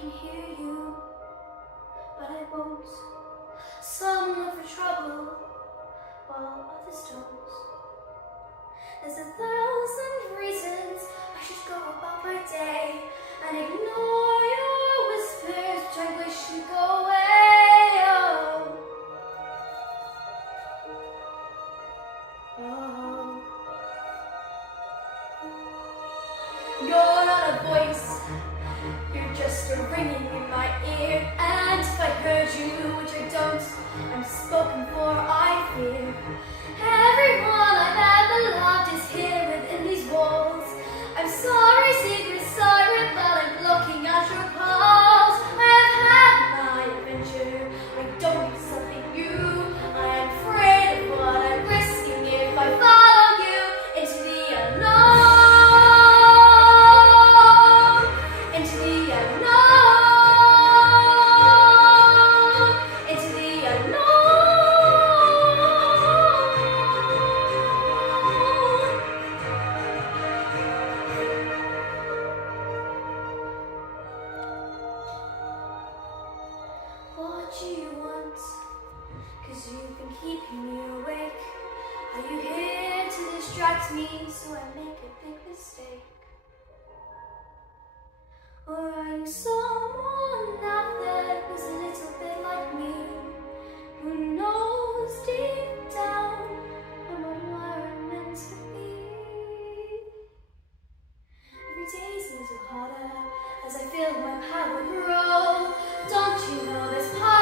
can hear you, but I won't. Some look for trouble, while others don't. There's 1,000 reasons I should go about my day and ignore your whispers, which I wish would go away. Oh. You're not a voice, you're just a ringing in my ear. And if I heard you, which I don't, I'm spoken for, I fear. Everyone I've ever loved is here within these walls. I'm sorry, secret siren, but I'm looking at your calls. I have had my adventure, I don't need something new. I am afraid of what I'm risking if I follow you into the unknown. Into the unknown. Into the unknown. What do you want? 'Cause you've been keeping me awake. Are you here to distract me so I make a big mistake? Or are you someone out there who's a little bit like me, who knows deep down I'm not where I'm meant to be? Every day's a little harder as I feel my power grow. Don't you know there's power